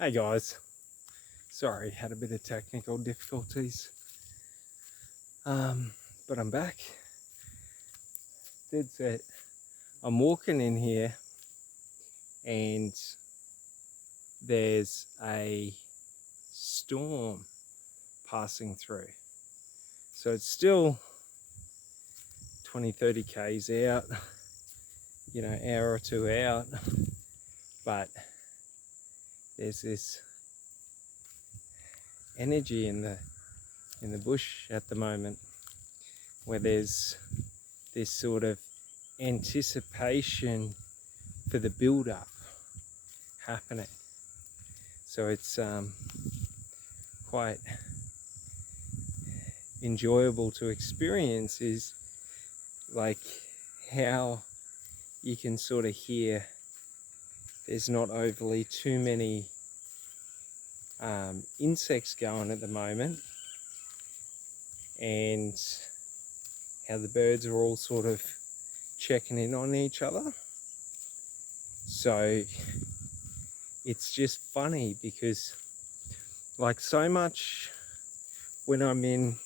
Hey guys, sorry, had a bit of technical difficulties, but I'm back. Dead set. I'm walking in here and there's a storm passing through. So it's still 20-30 k's out, hour or two out, but there's this energy in the bush at the moment where there's this sort of anticipation for the build-up happening. So it's quite enjoyable to experience, is like how you can sort of hear there's not overly too many insects going at the moment, and how the birds are all sort of checking in on each other. So it's just funny because like so much when I'm in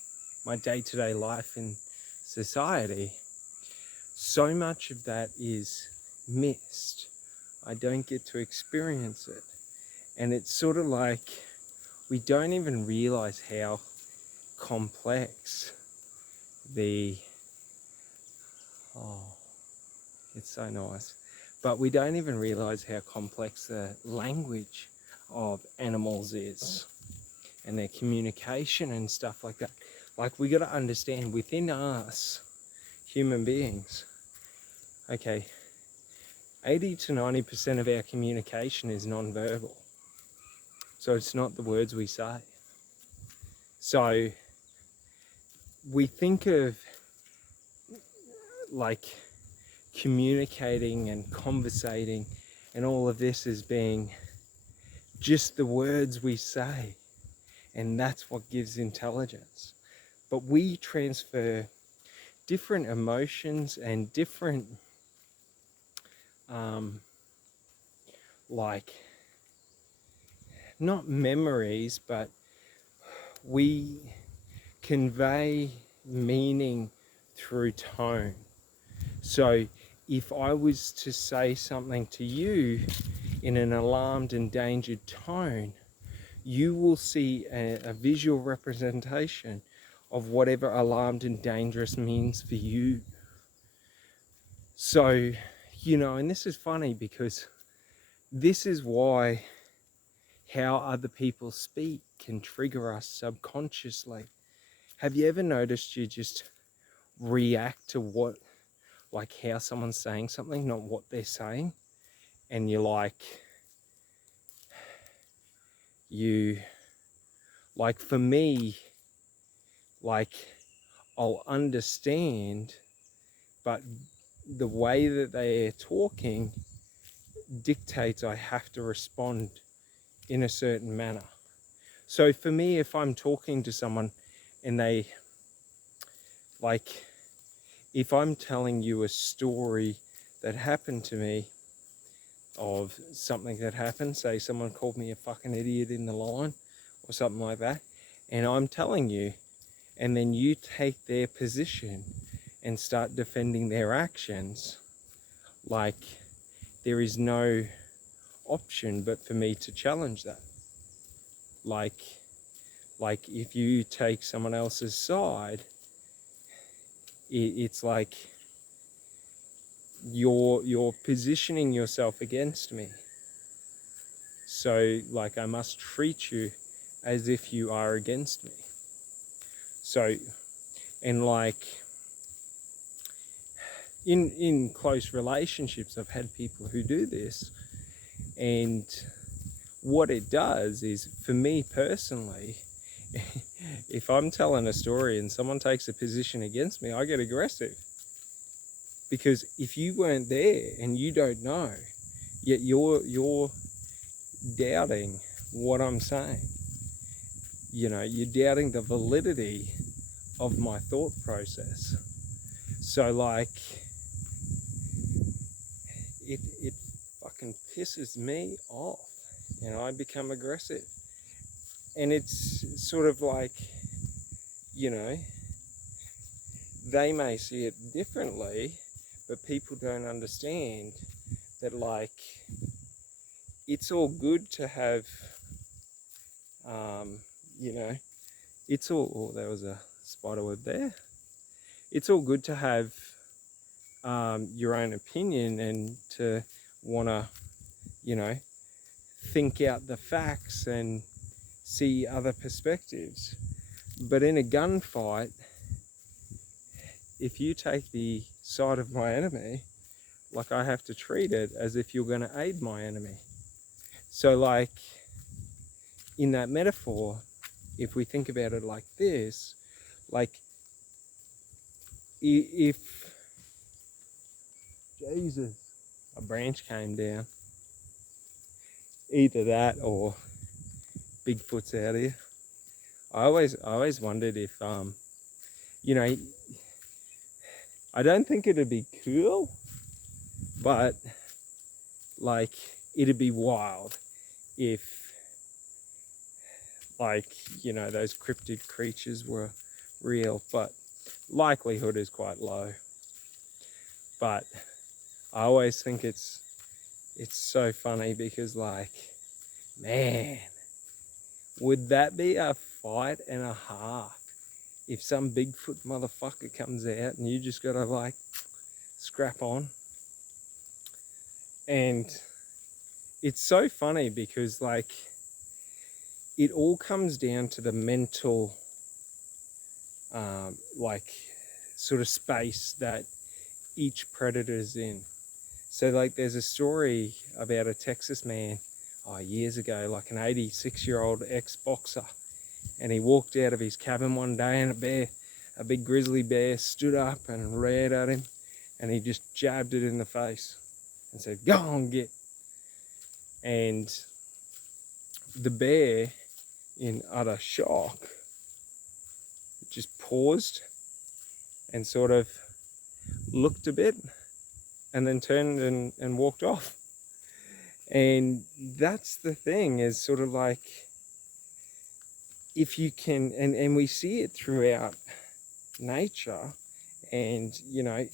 my day-to-day life in society, so much of that is missed. I don't get to experience it. And it's sort of like we don't even realize how complex it's so nice. But we don't even realize how complex the language of animals is and their communication and stuff like that. Like, we got to understand within us, human beings, okay, 80 to 90% of our communication is non-verbal. So it's not the words we say. So we think of like communicating and conversating and all of this as being just the words we say, and that's what gives intelligence. But we transfer different emotions and different like not memories, but we convey meaning through tone. So if I was to say something to you in an alarmed, endangered tone, you will see a visual representation of whatever alarmed and dangerous means for you. So, and this is funny because this is why how other people speak can trigger us subconsciously. Have you ever noticed you just react to what, like how someone's saying something, not what they're saying? And you're like, for me, like I'll understand, but the way that they're talking dictates I have to respond in a certain manner. So for me, if I'm talking to someone and they, like, if I'm telling you a story that happened to me of something that happened, say someone called me a fucking idiot in the line or something like that, and I'm telling you, and then you take their position and start defending their actions, like there is no option but for me to challenge that. Like if you take someone else's side, it's like you're positioning yourself against me. So like I must treat you as if you are against me. So, and like in close relationships, I've had people who do this, and what it does is, for me personally, if I'm telling a story and someone takes a position against me, I get aggressive. Because if you weren't there and you don't know, yet you're doubting what I'm saying, you're doubting the validity of my thought process. So like, it fucking pisses me off. and I become aggressive. And it's sort of like, you know, they may see it differently, but people don't understand that, like, it's all good to have, you know, it's all, oh, there was a spider web there. It's all good to have your own opinion and to want to, you know, think out the facts and see other perspectives. But in a gunfight, if you take the side of my enemy, like, I have to treat it as if you're going to aid my enemy. So, like, in that metaphor, if we think about it like this, like, if Jesus, a branch came down, either that or Bigfoot's out here. I always wondered if, you know, I don't think it'd be cool, but, like, it'd be wild if, like, you know, those cryptid creatures were real, but likelihood is quite low. But I always think it's so funny because, like, man, would that be a fight and a half if some Bigfoot motherfucker comes out and you just gotta, like, scrap on? And it's so funny because, like, it all comes down to the mental, like, sort of space that each predator's in. So, like, there's a story about a Texas man, years ago, like an 86-year-old ex-boxer, and he walked out of his cabin one day and a big grizzly bear stood up and reared at him, and he just jabbed it in the face and said, "Go on, get." And the bear, in utter shock, just paused and sort of looked a bit and then turned and walked off. And that's the thing, is sort of like, if you can, and we see it throughout nature, and, you know,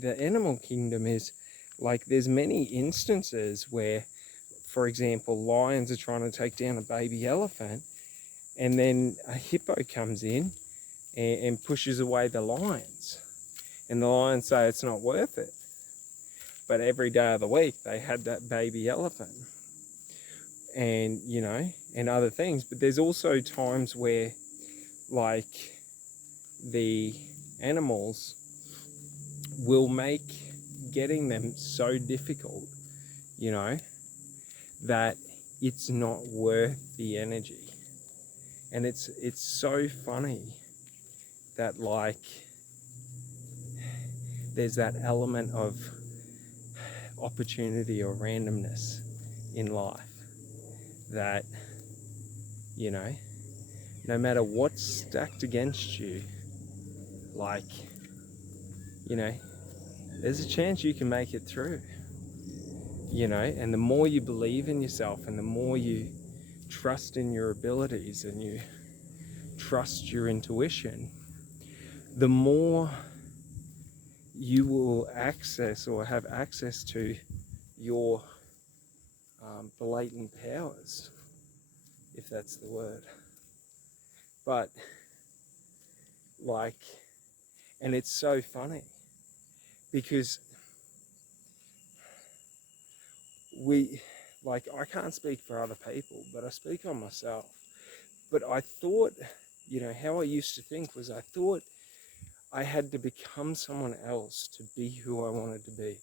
the animal kingdom is like, there's many instances where, for example, lions are trying to take down a baby elephant, and then a hippo comes in and pushes away the lions, and the lions say it's not worth it. But every day of the week they had that baby elephant, and, you know, and other things. But there's also times where, like, the animals will make getting them so difficult, you know, that it's not worth the energy. And it's so funny that, like, there's that element of opportunity or randomness in life that, you know, no matter what's stacked against you, like, you know, there's a chance you can make it through, you know. And the more you believe in yourself and the more you trust in your abilities and you trust your intuition, the more you will access or have access to your blatant powers, if that's the word. But, like, and it's so funny because I can't speak for other people, but I speak on myself. But I thought, you know, how I used to think was, I thought I had to become someone else to be who I wanted to be.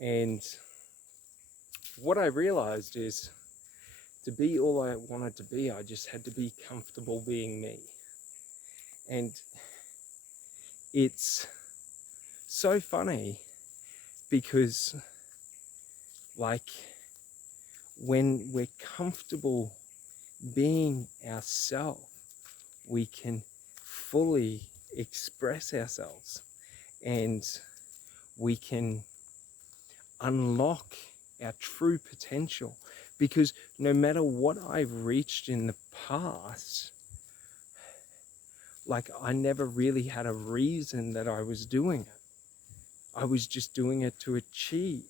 And what I realized is, to be all I wanted to be, I just had to be comfortable being me. And it's so funny because, like, when we're comfortable being ourselves, we can fully express ourselves and we can unlock our true potential. Because no matter what I've reached in the past, like I never really had a reason that I was doing it. I was just doing it to achieve.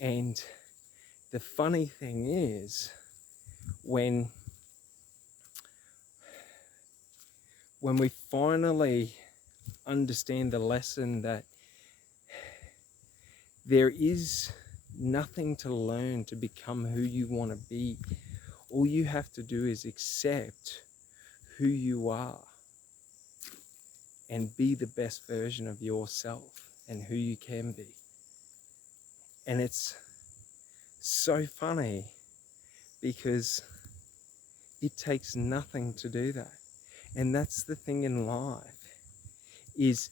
And the funny thing is, when we finally understand the lesson that there is nothing to learn to become who you want to be, all you have to do is accept who you are and be the best version of yourself and who you can be. And it's so funny because it takes nothing to do that. And that's the thing in life, is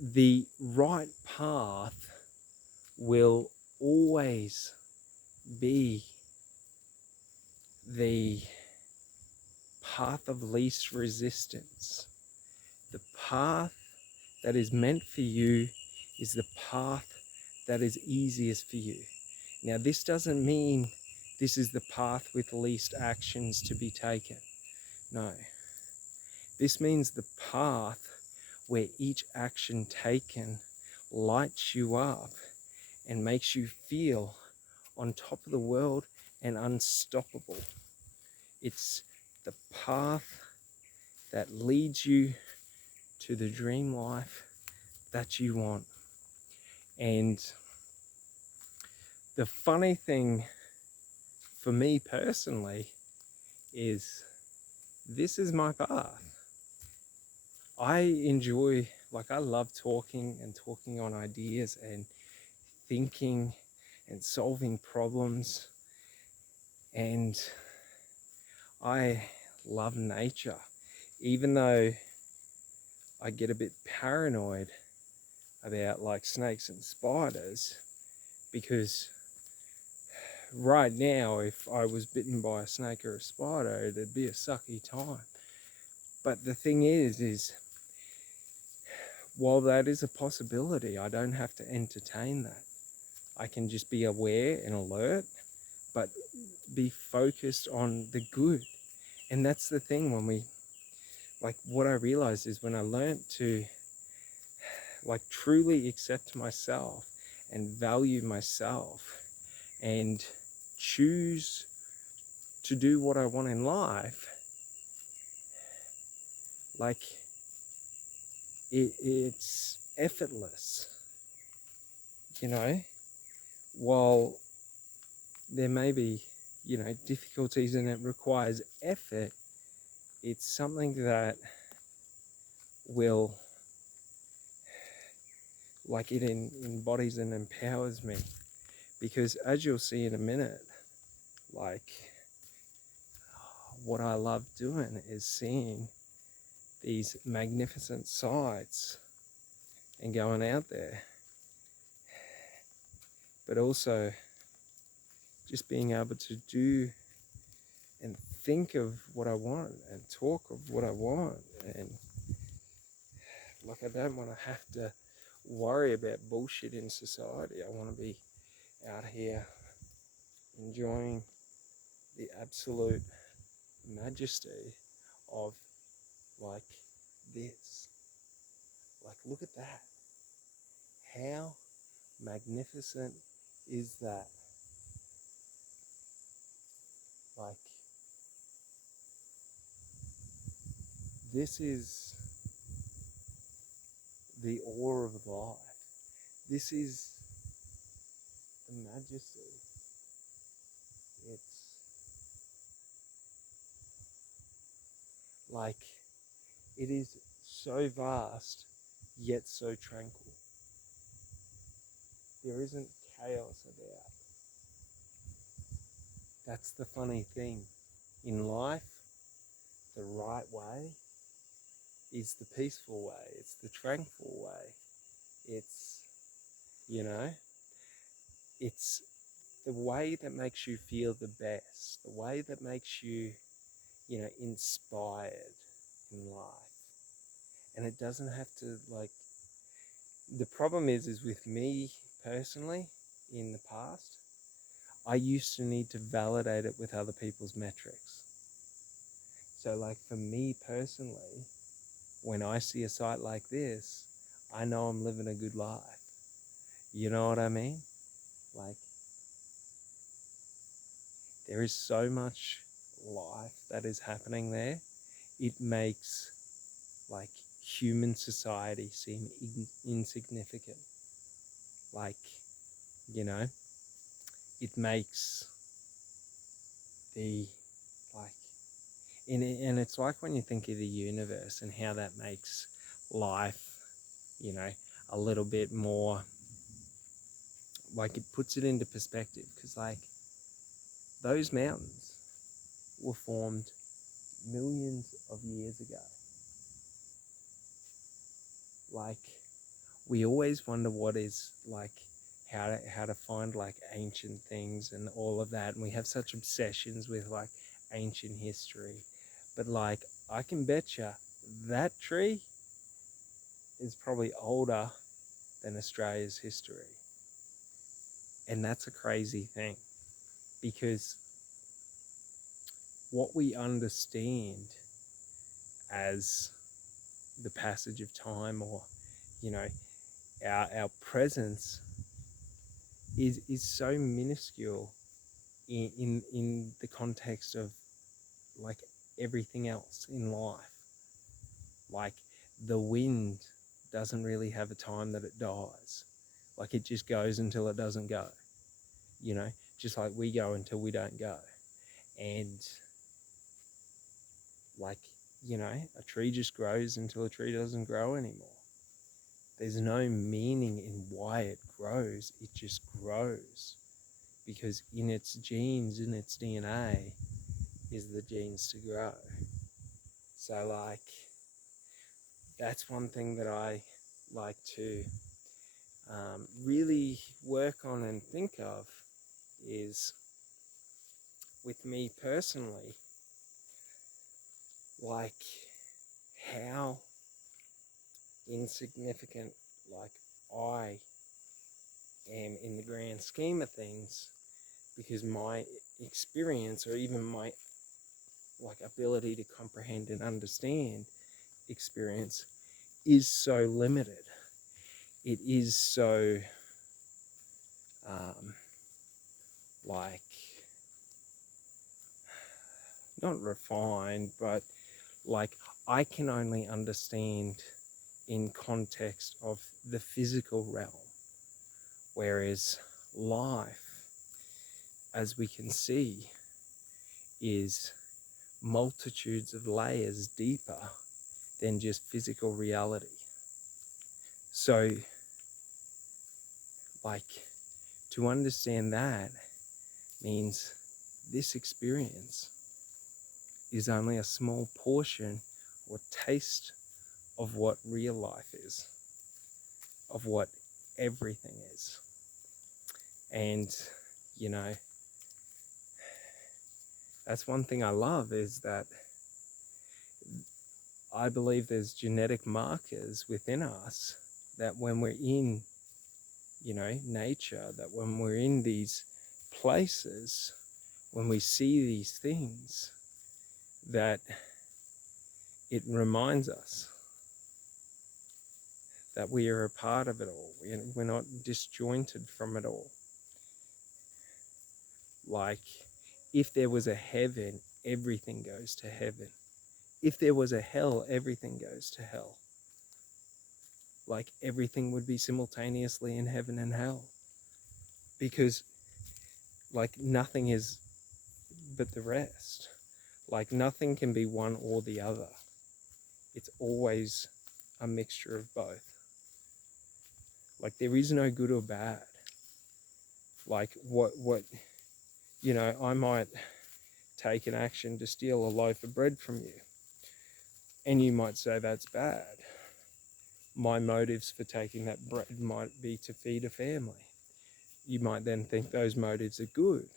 the right path will always be the path of least resistance. The path that is meant for you is the path that is easiest for you. Now, this doesn't mean this is the path with least actions to be taken. No. This means the path where each action taken lights you up and makes you feel on top of the world and unstoppable. It's the path that leads you to the dream life that you want. And the funny thing for me personally is this is my path. I enjoy, I love talking on ideas and thinking and solving problems. And I love nature, even though I get a bit paranoid about snakes and spiders, because right now, if I was bitten by a snake or a spider, it'd be a sucky time. But the thing is while that is a possibility, I don't have to entertain that. I can just be aware and alert, but be focused on the good. And that's the thing when what I realized is when I learned to truly accept myself and value myself and choose to do what I want in life, it's effortless, while there may be, difficulties and it requires effort, it's something that will, it embodies and empowers me. Because as you'll see in a minute, what I love doing is seeing these magnificent sights and going out there, but also just being able to do and think of what I want and talk of what I want. And I don't want to have to worry about bullshit in society. I want to be out here enjoying the absolute majesty of this. Look at that. How magnificent is that? This is the awe of life. This is the majesty. It's it is so vast, yet so tranquil. There isn't chaos about. That's the funny thing. In life, the right way is the peaceful way. It's the tranquil way. It's, it's the way that makes you feel the best, the way that makes you, inspired in life. And it doesn't have to, the problem is with me personally in the past, I used to need to validate it with other people's metrics. So like for me personally, when I see a site like this, I know I'm living a good life. You know what I mean? Like, there is so much life that is happening there. It makes like human society seem insignificant. Like, you know, it makes the like, and it's like when you think of the universe and how that makes life, you know, a little bit more, like it puts it into perspective, because like those mountains were formed millions of years ago. Like, we always wonder what is like how to find like ancient things and all of that, and we have such obsessions with like ancient history, but like I can bet you that tree is probably older than Australia's history. And that's a crazy thing, because what we understand as the passage of time, or you know, our presence is so minuscule in the context of like everything else in life. Like, the wind doesn't really have a time that it dies. Like, it just goes until it doesn't go, you know, just like we go until we don't go. And like, you know, a tree just grows until a tree doesn't grow anymore. There's no meaning in why it grows. It just grows because in its genes, in its DNA, is the genes to grow. So like, that's one thing that I like to really work on and think of, is with me personally, like how insignificant like I am in the grand scheme of things, because my experience, or even my like ability to comprehend and understand experience, is so limited. It is so um, like not refined, but like I can only understand in context of the physical realm, whereas life, as we can see, is multitudes of layers deeper than just physical reality. So like, to understand that means this experience is only a small portion or taste of what real life is, of what everything is. And, you know, that's one thing I love, is that I believe there's genetic markers within us that when we're in, you know, nature, that when we're in these places, when we see these things, that it reminds us that we are a part of it all. We're not disjointed from it all. Like, if there was a heaven, everything goes to heaven. If there was a hell, everything goes to hell. Like, everything would be simultaneously in heaven and hell. Because, like, nothing is but the rest. Like, nothing can be one or the other. It's always a mixture of both. Like, there is no good or bad. Like, what, you know, I might take an action to steal a loaf of bread from you, and you might say that's bad. My motives for taking that bread might be to feed a family. You might then think those motives are good.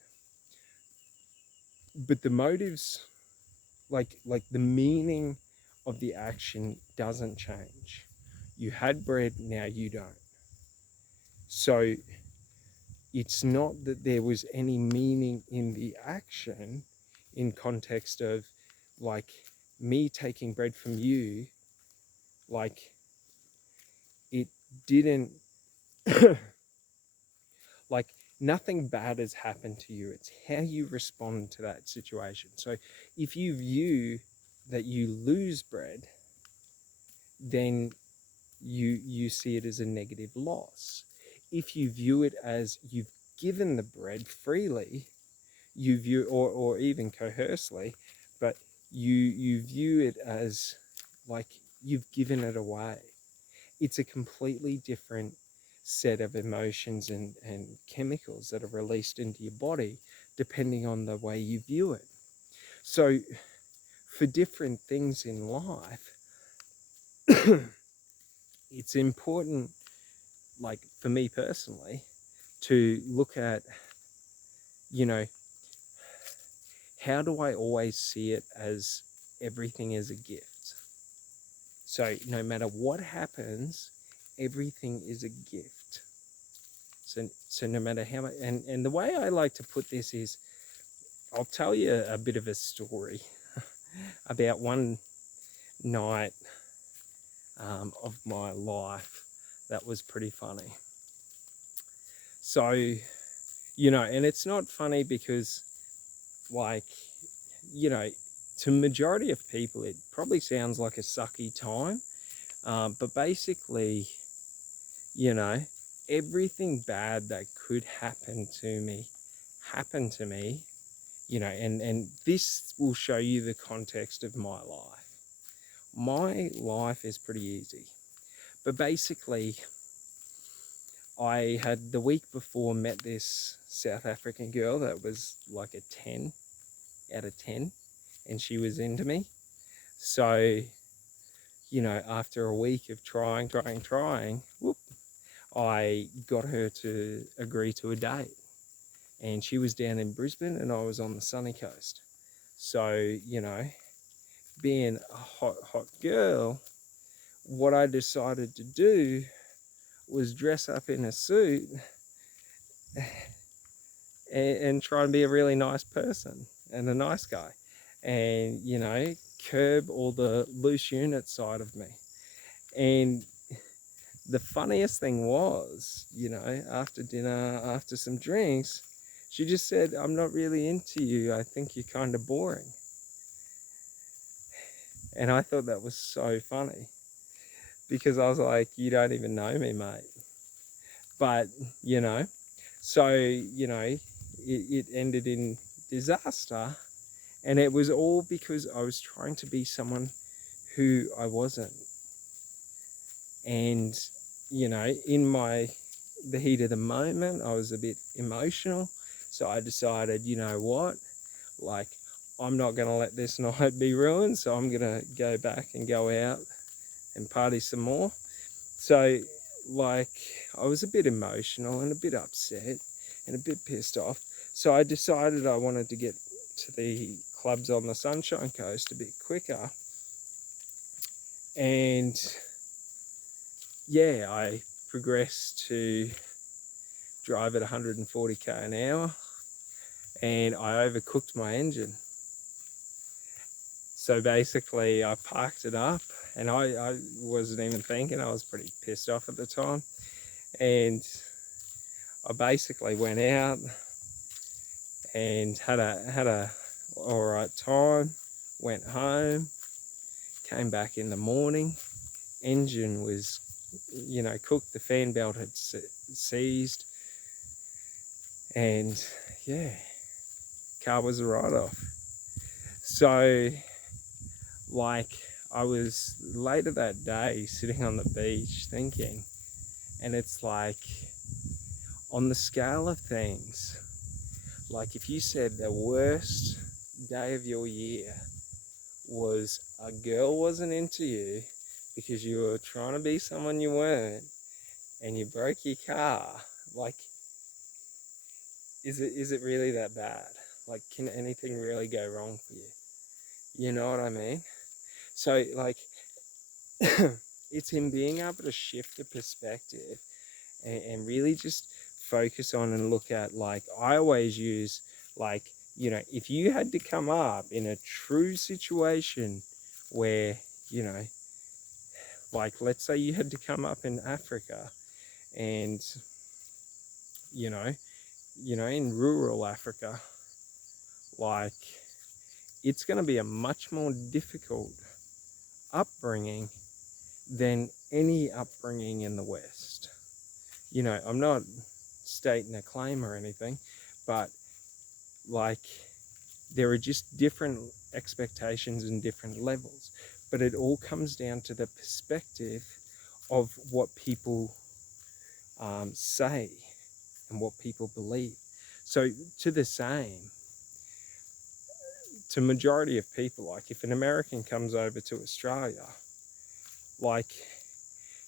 But the motives, like the meaning of the action doesn't change. You had bread, now you don't. So it's not that there was any meaning in the action in context of like me taking bread from you, like it didn't like nothing bad has happened to you. It's how you respond to that situation. So if you view that you lose bread, then you see it as a negative loss. If you view it as you've given the bread freely, you view, or even coercely, but you view it as like you've given it away. It's a completely different set of emotions and chemicals that are released into your body depending on the way you view it. So for different things in life, it's important, like for me personally, to look at, you know, how do I always see it as everything is a gift? So no matter what happens, everything is a gift. So no matter how much, and the way I like to put this is, I'll tell you a bit of a story about one night of my life that was pretty funny. So, you know, and it's not funny because, like, you know, to majority of people, it probably sounds like a sucky time. But basically, you know, everything bad that could happen to me happened to me, you know, and this will show you the context of my life. My life is pretty easy. But basically, I had the week before met this South African girl that was like a 10 out of 10, and she was into me. So, you know, after a week of trying, whoop, I got her to agree to a date. And she was down in Brisbane and I was on the sunny coast. So, you know, being a hot girl, what I decided to do was dress up in a suit and try and be a really nice person and a nice guy, and, you know, curb all the loose unit side of me. And the funniest thing was, you know, after dinner, after some drinks, she just said, "I'm not really into you. I think you're kind of boring." And I thought that was so funny because I was like, "You don't even know me, mate." But, you know, so, you know, it ended in disaster. And it was all because I was trying to be someone who I wasn't. And, you know, in the heat of the moment, I was a bit emotional. So I decided, you know what, like, I'm not going to let this night be ruined. So I'm going to go back and go out and party some more. So, like, I was a bit emotional and a bit upset and a bit pissed off. So I decided I wanted to get to the clubs on the Sunshine Coast a bit quicker. And yeah, I progressed to drive at 140k an hour, and I overcooked my engine. So basically I parked it up, and I wasn't even thinking. I was pretty pissed off at the time, and I basically went out and had a all right time, went home, came back in the morning, engine was, you know, cooked, the fan belt had seized, and yeah, car was a write-off. So, like, I was later that day sitting on the beach thinking, and it's like, on the scale of things, like if you said the worst day of your year was a girl wasn't into you because you were trying to be someone you weren't, and you broke your car, like, is it really that bad? Like, can anything really go wrong for you? You know what I mean? So, like, it's in being able to shift the perspective and really just focus on and look at, like, I always use, like, if you had to come up in a true situation where, like, let's say you had to come up in Africa, and, you know, in rural Africa, like, it's going to be a much more difficult upbringing than any upbringing in the West. I'm not stating a claim or anything, but, like, there are just different expectations and different levels. But it all comes down to the perspective of what people say and what people believe. So to majority of people, like, if an American comes over to Australia, like,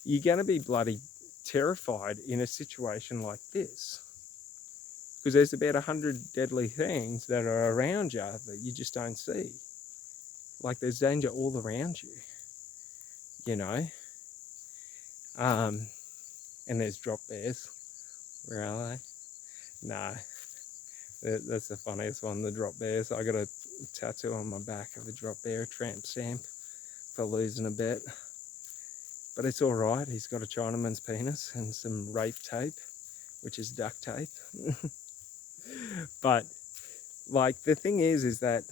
you're going to be bloody terrified in a situation like this, because there's about 100 deadly things that are around you that you just don't see. Like, there's danger all around you, and there's drop bears. Where are they? No, that's the funniest one, the drop bears. I got a tattoo on my back of a drop bear, a tramp stamp for losing a bet. But it's all right. He's got a Chinaman's penis and some rape tape, which is duct tape. But, like, the thing is that,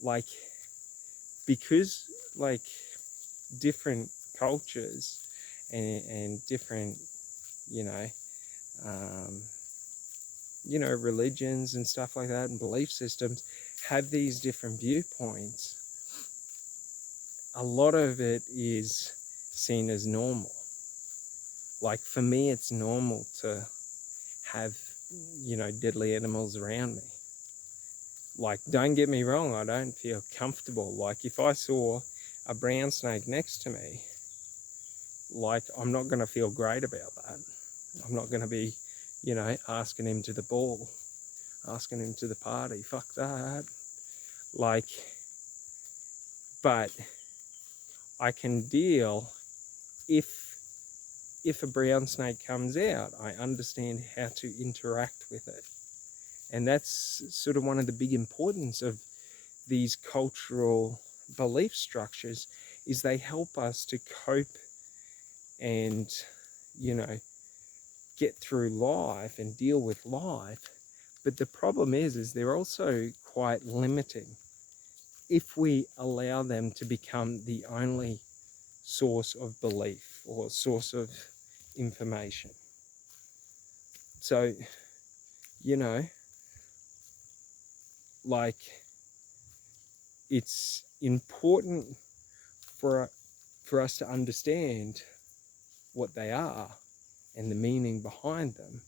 like, because, like, different cultures and different, religions and stuff like that, and belief systems have these different viewpoints, a lot of it is seen as normal. Like, for me, it's normal to have, deadly animals around me. Like, don't get me wrong, I don't feel comfortable. Like, if I saw a brown snake next to me, like, I'm not going to feel great about that. I'm not going to be, asking him to the ball, asking him to the party. Fuck that. Like, but I can deal if a brown snake comes out, I understand how to interact with it. And that's sort of one of the big importance of these cultural belief structures, is they help us to cope and, get through life and deal with life. But the problem is they're also quite limiting if we allow them to become the only source of belief or source of information. So, like, it's important for us to understand what they are and the meaning behind them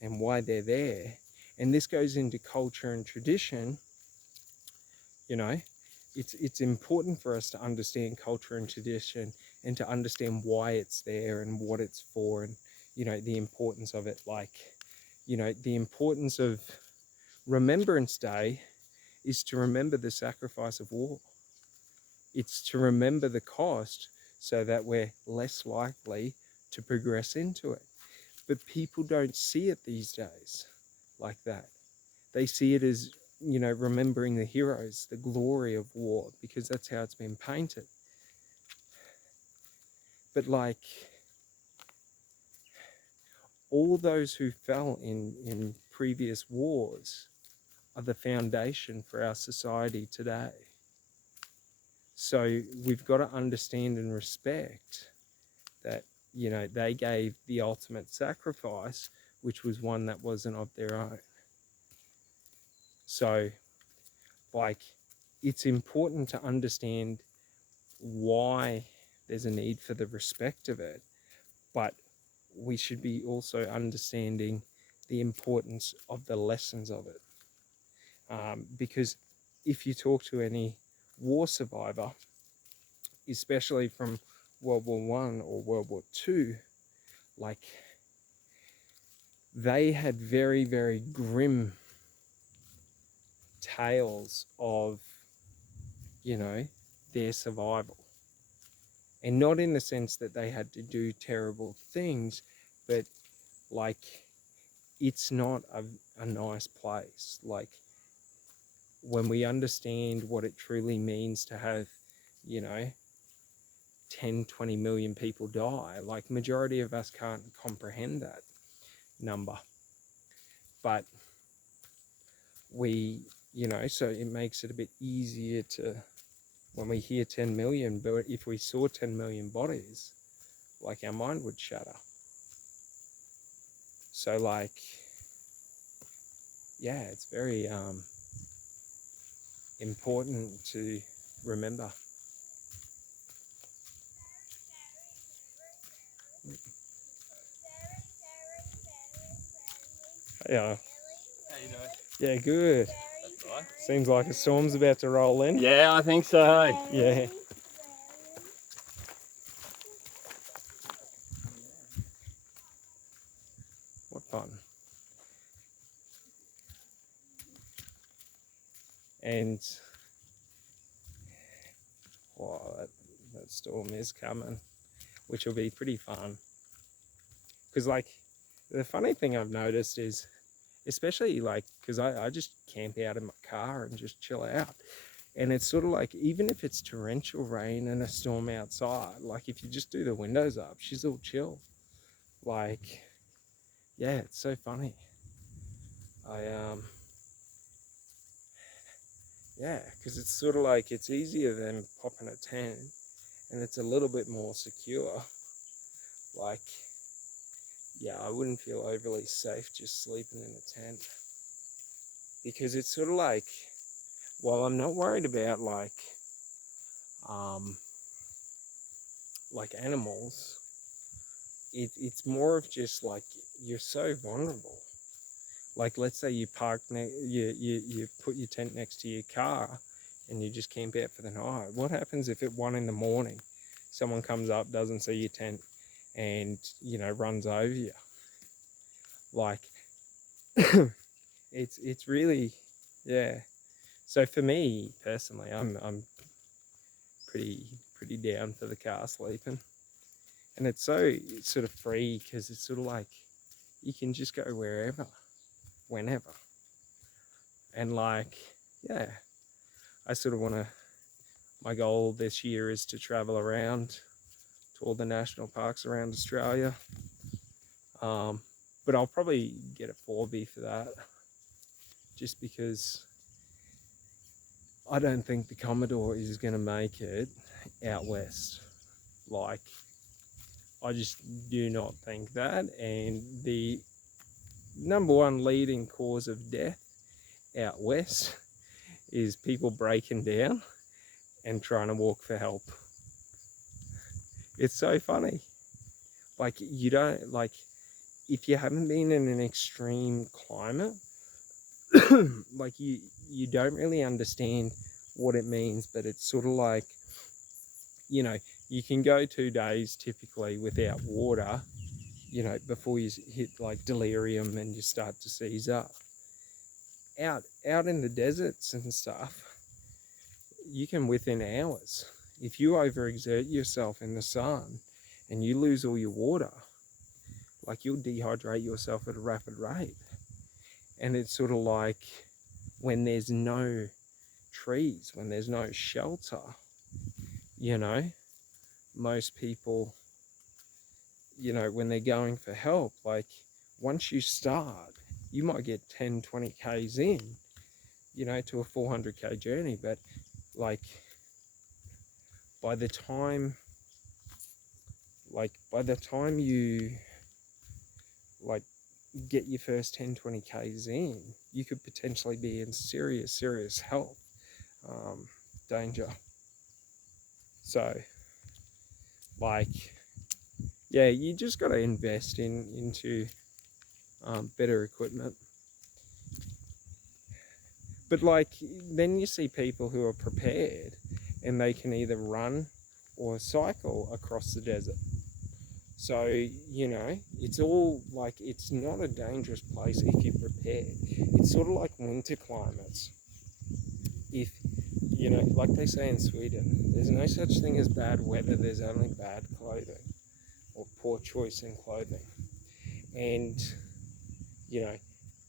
and why they're there. And this goes into culture and tradition. It's important for us to understand culture and tradition and to understand why it's there and what it's for, and the importance of it. Like, the importance of Remembrance Day is to remember the sacrifice of war. It's to remember the cost so that we're less likely to progress into it. But people don't see it these days like that. They see it as, remembering the heroes, the glory of war, because that's how it's been painted. But, like, all those who fell in previous wars are the foundation for our society today. So we've got to understand and respect that, they gave the ultimate sacrifice, which was one that wasn't of their own. So, like, it's important to understand why there's a need for the respect of it, but we should be also understanding the importance of the lessons of it. Because if you talk to any war survivor, especially from World War One or World War Two, like, they had very, very grim tales of, their survival. And not in the sense that they had to do terrible things, but, like, it's not a nice place. Like, when we understand what it truly means to have, 10, 20 million people die, like, majority of us can't comprehend that number. But we, so it makes it a bit easier to, when we hear 10 million, but if we saw 10 million bodies, like, our mind would shatter. So, like, yeah, it's very important to remember. Yeah. How you doing? Yeah, good. That's right. Seems like a storm's about to roll in. Yeah, I think so. Yeah. What fun. And that storm is coming, which will be pretty fun. Because, like, the funny thing I've noticed is, especially, like, because I just camp out in my car and just chill out. And it's sort of like, even if it's torrential rain and a storm outside, like, if you just do the windows up, she's all chill. Like, yeah, it's so funny. Yeah, because it's sort of like, it's easier than popping a tent, and it's a little bit more secure. Like, yeah, I wouldn't feel overly safe just sleeping in a tent, because it's sort of like, well, I'm not worried about like animals. It's more of just like, you're so vulnerable. Like, let's say you you put your tent next to your car and you just camp out for the night. What happens if at 1 a.m. someone comes up, doesn't see your tent, and runs over you? Like, it's really, yeah. So for me personally, I'm pretty down for the car sleeping, and it's so sort of free, because it's sort of like, you can just go wherever, whenever, and like, yeah, I sort of want to. My goal this year is to travel around to all the national parks around Australia, but I'll probably get a 4B for that, just because I don't think the Commodore is going to make it out west. Like, I just do not think that. And the number one leading cause of death out west is people breaking down and trying to walk for help. It's so funny. Like, you don't, like, if you haven't been in an extreme climate, like, you don't really understand what it means. But it's sort of like, you can go 2 days typically without water, before you hit like delirium and you start to seize up. Out in the deserts and stuff, you can, within hours, if you overexert yourself in the sun and you lose all your water, like, you'll dehydrate yourself at a rapid rate. And it's sort of like, when there's no trees, when there's no shelter, most people, when they're going for help, like, once you start, you might get 10, 20 Ks in, to a 400K journey. But, like, by the time you, like, get your first 10, 20 Ks in, you could potentially be in serious health danger. So, like, yeah, you just got to invest into better equipment. But, like, then you see people who are prepared, and they can either run or cycle across the desert. So, it's all like, it's not a dangerous place if you're prepared. It's sort of like winter climates. If, like they say in Sweden, there's no such thing as bad weather, there's only bad clothing, or poor choice in clothing. And you know,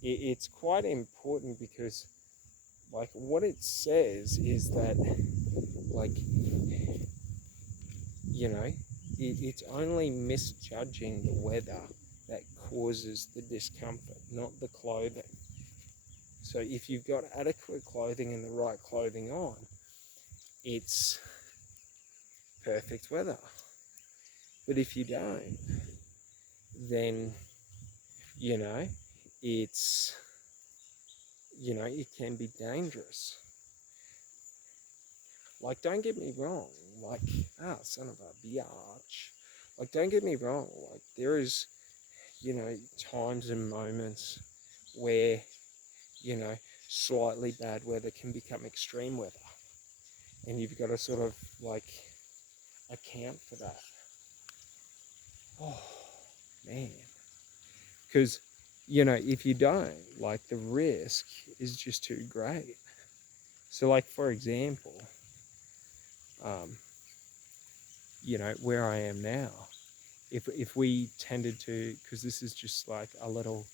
it's quite important because, like, what it says is that, like, you know, it's only misjudging the weather that causes the discomfort, not the clothing. So if you've got adequate clothing and the right clothing on, it's perfect weather. But if you don't, then, you know, it's, you know, it can be dangerous. Like, don't get me wrong, like, son of a biatch. Like, don't get me wrong, like, there is, you know, times and moments where, you know, slightly bad weather can become extreme weather. And you've got to sort of, like, account for that. Oh, man. Because, you know, if you don't, like, the risk is just too great. So, like, for example, you know, where I am now, if we tended to, because this is just like a little,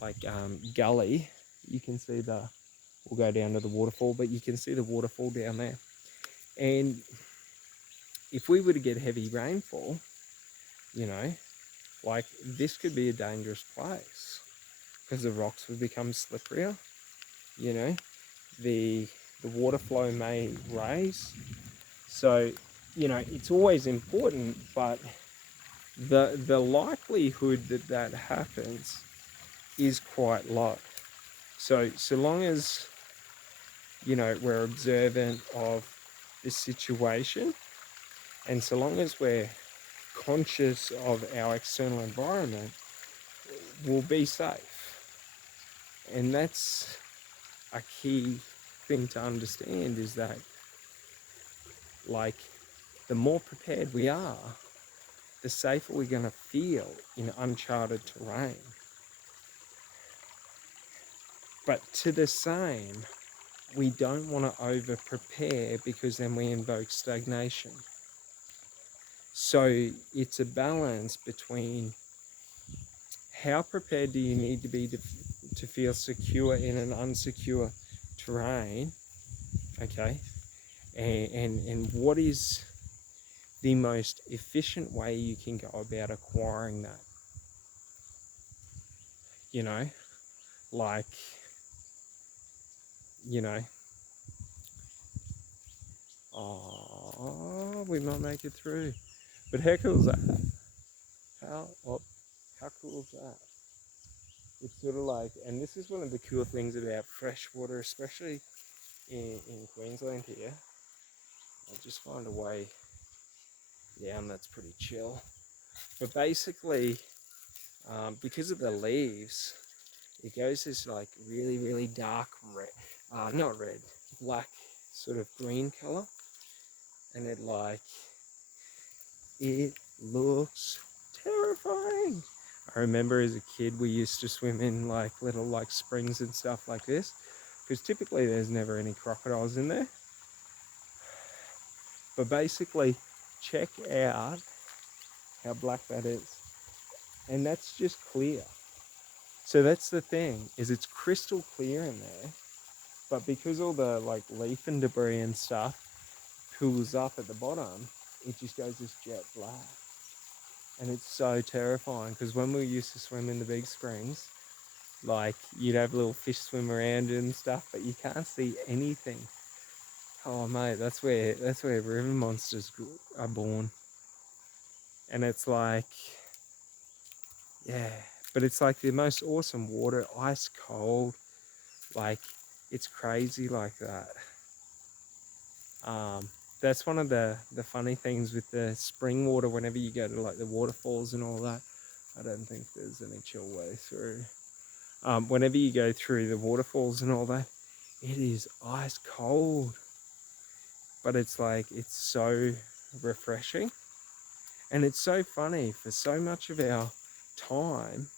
like, gully, you can see we'll go down to the waterfall, but you can see the waterfall down there. And if we were to get heavy rainfall, you know, like, this could be a dangerous place because the rocks would become slipperier, you know, the water flow may raise. So, you know, it's always important, but the likelihood that that happens is quite low. So long as, you know, we're observant of the situation, and so long as we're conscious of our external environment, we'll be safe. And that's a key thing to understand, is that, like, the more prepared we are, the safer we're going to feel in uncharted terrain. But to the same, we don't want to over prepare, because then we invoke stagnation. So it's a balance between how prepared do you need to be to feel secure in an unsecure terrain, okay? And what is the most efficient way you can go about acquiring that? You know, like, you know, oh, we might make it through. But how cool is that? How cool is that? It's sort of like, and this is one of the cool things about freshwater, especially in Queensland here. I'll just find a way down that's pretty chill. But basically, because of the leaves, it goes this, like, really, really dark red, not red, black, sort of green color. And it looks terrifying. I remember as a kid, we used to swim in, like, little, like, springs and stuff like this, because typically there's never any crocodiles in there. But basically, check out how black that is. And that's just clear. So that's the thing, is it's crystal clear in there, but because all the, like, leaf and debris and stuff pools up at the bottom, it just goes this jet black. And it's so terrifying, because when we used to swim in the big springs, like, you'd have little fish swim around and stuff, but you can't see anything. Oh mate, that's where river monsters are born. And it's like, yeah, but it's like the most awesome water, ice cold, like, it's crazy like that. That's one of the funny things with the spring water. Whenever you go to, like, the waterfalls and all that, I don't think there's any chill way through. Whenever you go through the waterfalls and all that, it is ice cold, but it's like, it's so refreshing. And it's so funny, for so much of our time,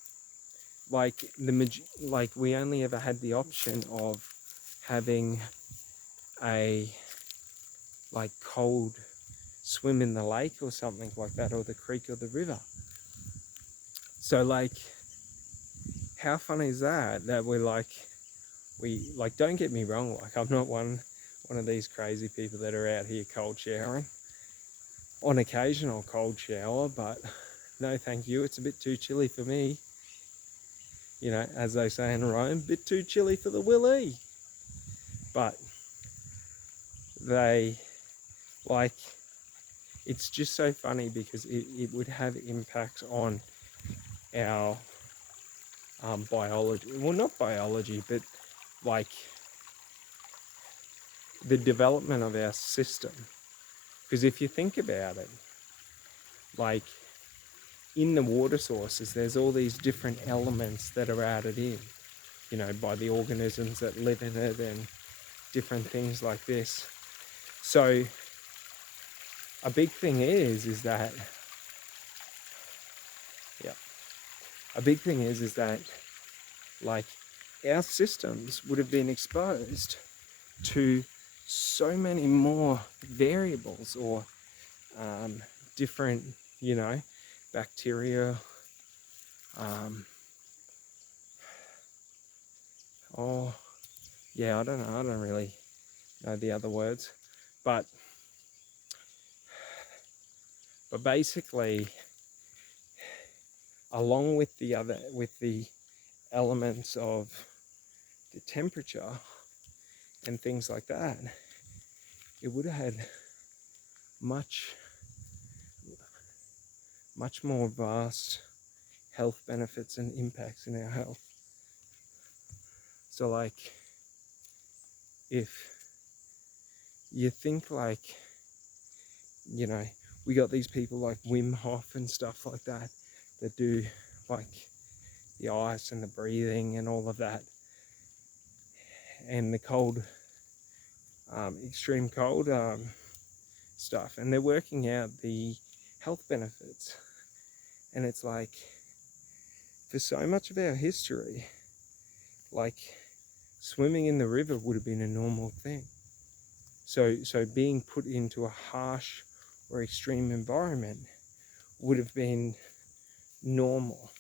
like, we only ever had the option of having a, like, cold swim in the lake or something like that, or the creek or the river. So, like, how funny is that? That we like, don't get me wrong, like I'm not one of these crazy people that are out here cold showering. On occasion I'll cold shower, but no thank you, it's a bit too chilly for me. You know, as they say in Rome, a bit too chilly for the willy. But they, like, it's just so funny because it would have impacts on our biology. Well, not biology, but like the development of our system. Because if you think about it, like in the water sources, there's all these different elements that are added in, you know, by the organisms that live in it and different things like this. So a big thing is that, yeah, a big thing is that like our systems would have been exposed to so many more variables or different, you know, bacteria, oh yeah, I don't really know the other words, but basically, along with the elements of the temperature and things like that, it would have had much more vast health benefits and impacts in our health. So like, if you think like, you know, we got these people like Wim Hof and stuff like that that do like the ice and the breathing and all of that, and the cold, extreme cold stuff, and they're working out the health benefits. And it's like, for so much of our history, like swimming in the river would have been a normal thing. So being put into a harsh or extreme environment would have been normal,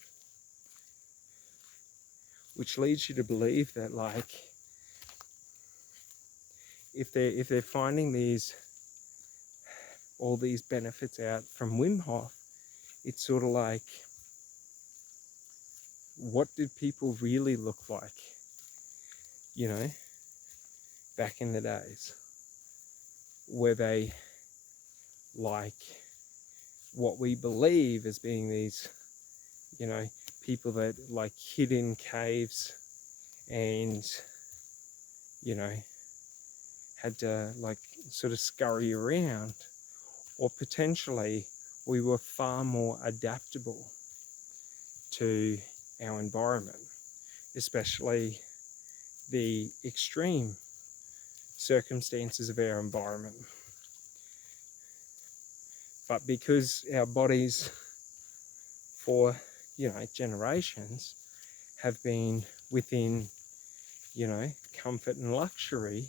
which leads you to believe that like, if they're finding all these benefits out from Wim Hof, it's sort of like, what did people really look like, you know, back in the days? Were they like what we believe as being these, you know, people that like hid in caves and, you know, had to like sort of scurry around? Or potentially we were far more adaptable to our environment, especially the extreme circumstances of our environment. But because our bodies for, you know, generations have been within, you know, comfort and luxury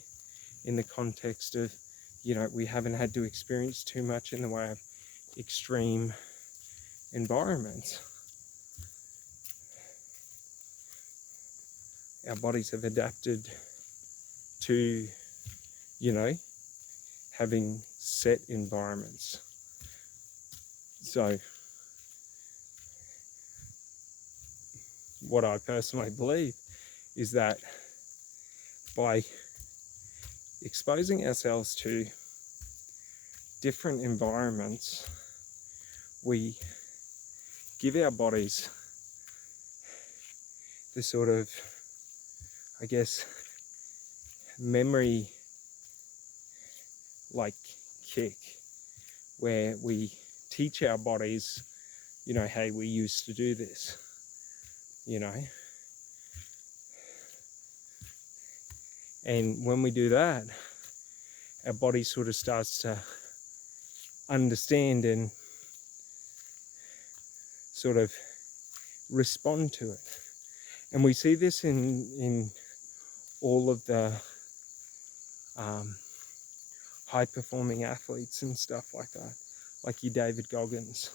in the context of, you know, we haven't had to experience too much in the way of extreme environments, our bodies have adapted to, you know, having set environments. So what I personally believe is that by exposing ourselves to different environments, we give our bodies this sort of, I guess, memory like kick, where we teach our bodies, you know, hey, we used to do this, you know. And when we do that, our body sort of starts to understand and sort of respond to it. And we see this in all of the high performing athletes and stuff like that, like your David Goggins.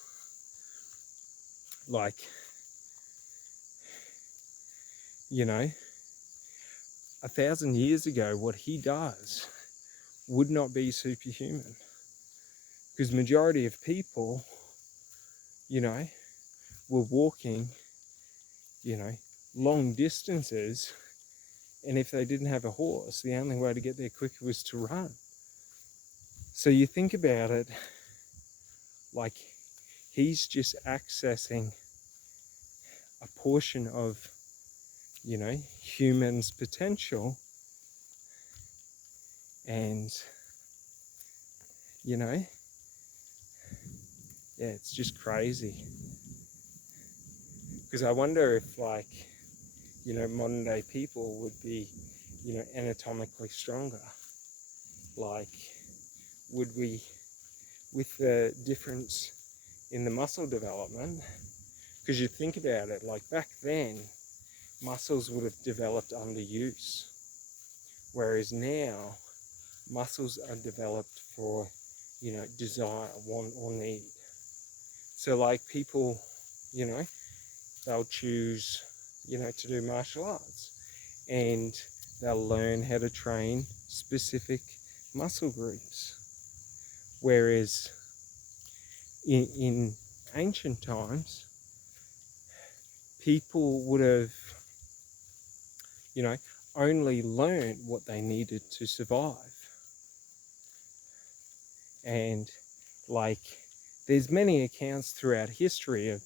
Like, you know, 1,000 years ago, what he does would not be superhuman, because majority of people, you know, were walking, you know, long distances, and if they didn't have a horse, the only way to get there quicker was to run. So you think about it, like, he's just accessing a portion of, you know, humans' potential, and, you know, yeah, it's just crazy. Because I wonder if, like, you know, modern day people would be, you know, anatomically stronger. Like, would we, with the difference in the muscle development, because you think about it, like back then, muscles would have developed under use, whereas now, muscles are developed for, you know, desire, want, or need. So, like, people, you know, they'll choose, you know, to do martial arts, and they'll learn how to train specific muscle groups. Whereas in ancient times, people would have, you know, only learned what they needed to survive. And, like, there's many accounts throughout history of,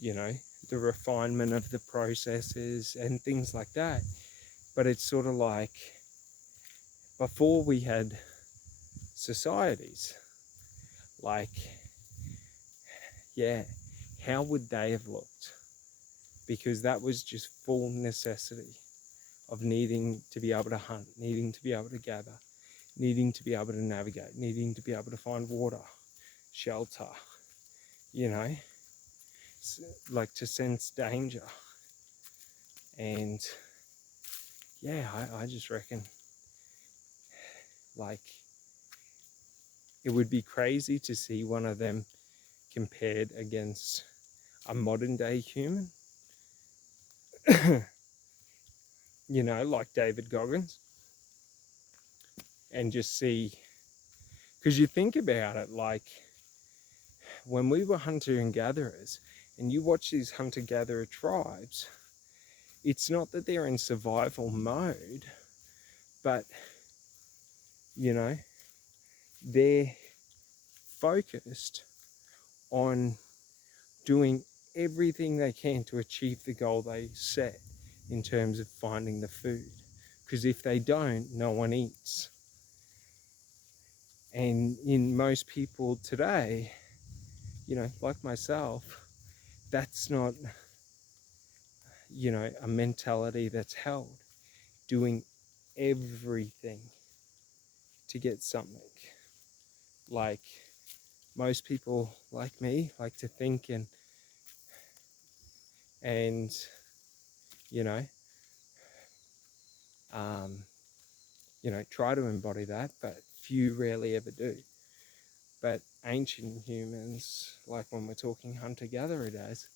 you know, the refinement of the processes and things like that. But it's sort of like, before we had societies, like, yeah, how would they have looked? Because that was just full necessity of needing to be able to hunt, needing to be able to gather, needing to be able to navigate, needing to be able to find water, shelter, you know, like, to sense danger. And yeah, I just reckon, like, it would be crazy to see one of them compared against a modern day human, you know, like David Goggins, and just see, because you think about it, like, when we were hunter and gatherers, and you watch these hunter gatherer tribes, it's not that they're in survival mode, but, you know, they're focused on doing everything they can to achieve the goal they set in terms of finding the food. Because if they don't, no one eats. And in most people today, you know, like myself, that's not, you know, a mentality that's held. Doing everything to get something. Like, most people like me like to think and you know, um, you know, try to embody that, but few rarely ever do. But ancient humans, like when we're talking hunter-gatherer days,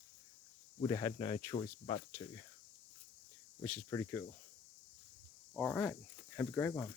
would have had no choice but to, which is pretty cool. All right, have a great one.